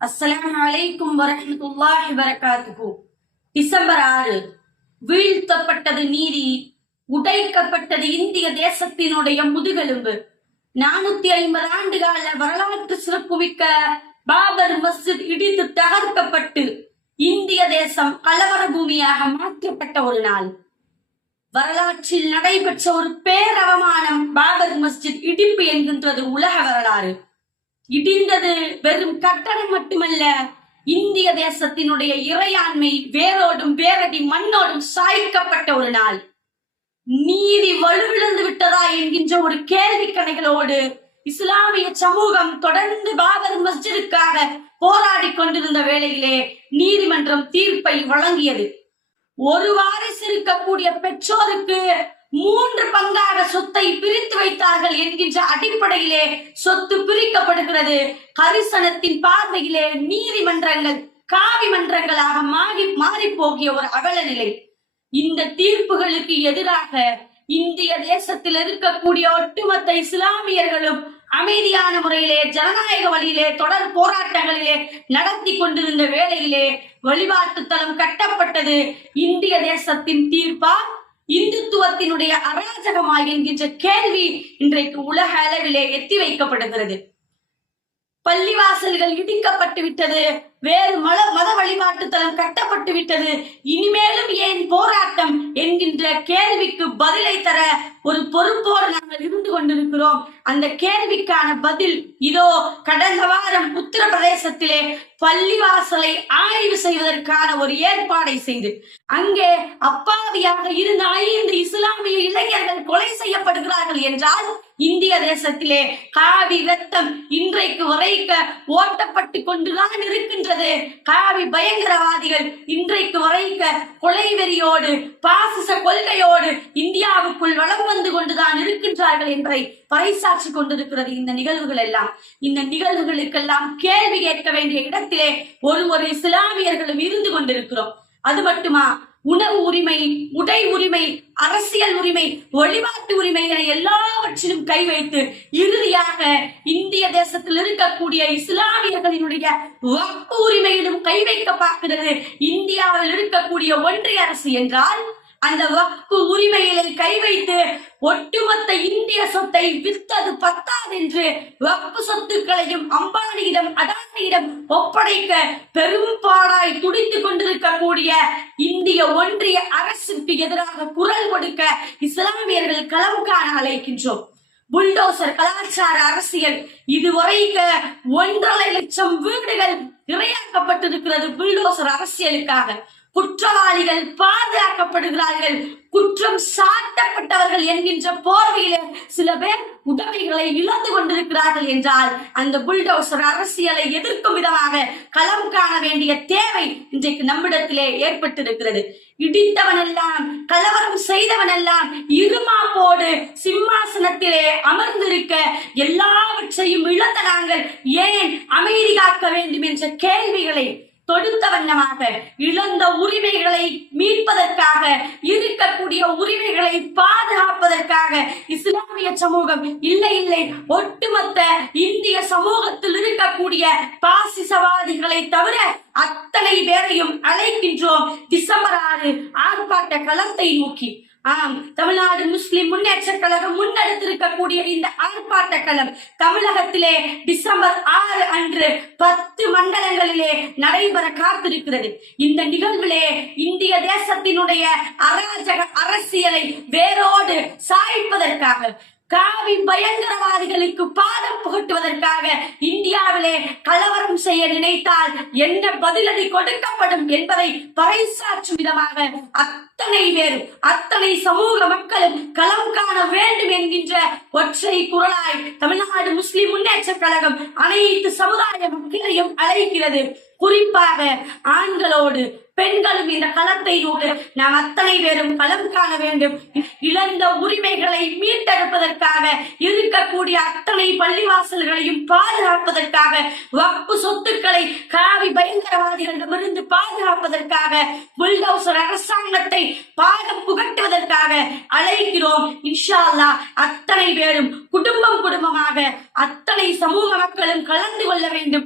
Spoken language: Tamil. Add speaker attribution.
Speaker 1: அஸ்ஸலாமு அலைக்கும் வரஹமத்துல்லாஹி வரகாத்துஹு டிசம்பர் ஆறு வீழ்த்தப்பட்டது நீதி உடைக்கப்பட்டது இந்திய தேசத்தினுடைய முதுகெலும்பு. நானூத்தி ஐம்பது ஆண்டு கால வரலாற்று சிறப்புமிக்க பாபர் மஸ்ஜித் இடித்து தகர்க்கப்பட்டு இந்திய தேசம் கலவர பூமியாக மாற்றப்பட்ட ஒரு நாள். வரலாற்றில் நடைபெற்ற ஒரு பேரவமானம் பாபர் மஸ்ஜித் இடிப்பு என்கின்றது உலக வரலாறு. இடிந்தது வெறும் கட்டடம் மட்டுமல்ல இந்திய தேசத்தினுடைய இறையாண்மை வேரோடும் வேரடி மண்ணோடும் சாய்க்கப்பட்ட ஒரு நாள். நீதி வலுவிழந்து விட்டதா என்கின்ற ஒரு கேள்வி கணைகளோடு இஸ்லாமிய சமூகம் தொடர்ந்து பாபர் மஸ்ஜிதுக்காக போராடி கொண்டிருந்த வேளையிலே நீதிமன்றம் தீர்ப்பை வழங்கியது. ஒரு வாரிசு இருக்கக்கூடிய பெற்றோருக்கு மூன்று பங்காக சொத்தை பிரித்து வைத்தார்கள் என்கின்ற அடிப்படையிலே சொத்து பிரிக்கப்படுகிறது. கரிசனத்தின் பார்வையிலே நீதிமன்றங்கள் காவி மன்றங்களாக மாறி மாறி போகிய ஒரு அவல நிலை இந்த தீர்ப்புகளுக்கு எதிராக இந்திய தேசத்தில் இருக்கக்கூடிய ஒட்டுமொத்த இஸ்லாமியர்களும் அமைதியான முறையிலே ஜனநாயக வழியிலே தொடர் போராட்டங்களிலே நடத்தி கொண்டிருந்த வேளையிலே வழிபாட்டு தலம் கட்டப்பட்டது. இந்திய தேசத்தின் தீர்ப்பா? இந்துத்துவத்தினுடைய அராஜகமா என்கின்ற கேள்வி இன்றைக்கு உலக அளவிலே எத்தி வைக்கப்படுகிறது. பள்ளிவாசல்கள் இடிக்கப்பட்டு விட்டது. வேறு மத மத வழிபாட்டுத்தலம் கட்டப்பட்டு விட்டது. இனிமேலும் ஏன் போராட்டம் என்கின்ற கேள்விக்கு பதிலை தர ஒரு பொறுப்போடு நாங்கள் இருந்து கொண்டிருக்கிறோம். அந்த கேள்விக்கான பதில் இதோ கடந்த வாரம் உத்தரப்பிரதேசத்திலே பள்ளிவாசலை ஆய்வு செய்வதற்கான ஒரு ஏற்பாடை செய்து அங்கே அப்பாவியாக இருந்த ஐந்து இஸ்லாமிய இளைஞர்கள் கொலை செய்யப்படுகிறார்கள் என்றால் இந்திய தேசத்திலே காவி ரத்தம் இன்றைக்கு வரைக்க ஓட்டப்பட்டு கொண்டுதான் இருக்கின்றது. காவி பயங்கரவாதிகள் இன்றைக்கு வரைக்க கொலை வெறியோடு பாசிச கொள்கையோடு இந்தியாவுக்குள் வளம் வந்து கொண்டுதான் இருக்கின்றார்கள் என்பதை பறைசாற்றி கொண்டிருக்கிறது இந்த நிகழ்வுகள் எல்லாம். இந்த நிகழ்வுகளுக்கெல்லாம் கேள்வி கேட்க வேண்டிய இடத்திலே ஒரு ஒரு இஸ்லாமியர்களும் இருந்து கொண்டிருக்கிறோம். அது மட்டுமா? உணவு உரிமை உடை உரிமை அரசியல் உரிமை வழிபாட்டு உரிமை என எல்லாவற்றிலும் கை வைத்து இறுதியாக இந்திய தேசத்தில் இருக்கக்கூடிய இஸ்லாமியர்களினுடைய வாக்கு உரிமையிலும் கை வைக்க பார்க்கிறது. இந்தியாவில் இருக்கக்கூடிய ஒன்றிய அரசு என்றால் அந்த வக்பு உரிமைகளை கை வைத்து ஒட்டுமொத்த இந்திய சொத்தை வித்தது பத்தாது என்று வக்பு சொத்துக்களையும் அம்பானியிடம் அதானியிடம் ஒப்படைக்க பெரும்பாடாய் துடித்துக் கொண்டிருக்கக்கூடிய இந்திய ஒன்றிய அரசுக்கு எதிராக குரல் கொடுக்க இஸ்லாமியர்கள் களம் காண அழைக்கின்றோம். புல்டோசர் கலாச்சார அரசியல் இதுவரைக்க ஒன்றரை லட்சம் வீடுகள் இரையாக்கப்பட்டிருக்கிறது புல்டோசர் அரசியலுக்காக. குற்றவாளிகள் பாதுகாக்கப்படுகிறார்கள் குற்றம் சாட்டப்பட்டவர்கள் என்கின்ற போர்வையில் சில பேர் உதவிகளை இழந்து கொண்டிருக்கிறார்கள் என்றால் அந்த புல்டோசர் அரசியலை எதிர்க்கும் விதமாக களம் காண வேண்டிய தேவை இன்றைக்கு நம்மிடத்திலே ஏற்பட்டிருக்கிறது. இடித்தவனெல்லாம் கலவரம் செய்தவனெல்லாம் இருமாப்போடு சிம்மாசனத்திலே அமர்ந்திருக்க எல்லாவற்றையும் இழந்த நாங்கள் ஏன் அமைதி காக்க வேண்டும் என்ற கேள்விகளை தொடுத்த வண்ணமாக இழந்த உரிமைகளை மீட்பதற்காக இருக்கக்கூடிய உரிமைகளை பாதுகாப்பதற்காக இஸ்லாமிய சமூகம் இல்லை இல்லை. ஒட்டுமொத்த இந்திய சமூகத்தில் இருக்கக்கூடிய பாசிசவாதிகளை தவிர அத்தனை பேரையும் அழைக்கின்றோம். டிசம்பர் ஆறு ஆர்ப்பாட்ட களத்தை நோக்கி. ஆம் தமிழ்நாடு முஸ்லிம் முன்னேற்ற கழகம் முன்னெடுத்திருக்கக்கூடிய இந்த ஆர்ப்பாட்ட களம் தமிழகத்திலே டிசம்பர் ஆறு அன்று பத்து மண்டலங்களிலே நடைபெற காத்திருக்கிறது. இந்த நிகழ்விலே இந்திய தேசத்தினுடைய அராஜக அரசியலை வேரோடு சாய்ப்பதற்காக காவி பயங்கரவாதிகளுக்கு பாதம் புகட்டுவதற்காக இந்தியாவிலே கலவர செய்ய நினைத்தால் என்ன பதிலடி கொடுக்கப்படும் என்பதை பறைசாற்றும் விதமாக அத்தனை பேரும் அத்தனை சமூக மக்களும் களம் காண வேண்டும் என்கின்ற ஒற்றை குரலாய் தமிழ்நாடு முஸ்லிம் முன்னேற்ற கழகம் அனைத்து சமுதாய மக்களையும் அழைக்கிறது. குறிப்பாக ஆண்களோடு பெண்களும் இந்த களத்தை நோடு நாம் அத்தனை பேரும் களம் காண வேண்டும். இழந்த உரிமைகளை மீட்டெடுப்பதற்காக இருக்கக்கூடிய அத்தனை பள்ளிவாசல்களையும் பாதுகாப்பதற்காக வப்பு சொத்துக்களை காவி பயங்கரவாதிகளிடமிருந்து பாதுகாப்பதற்காக புல்டோசர் அரசாங்கத்தை பாகம் புகட்டுவதற்காக அழைக்கிறோம். இன்ஷா அத்தனை பேரும் குடும்பம் குடும்பமாக அத்தனை சமூக மக்களும் கலந்து கொள்ள வேண்டும்.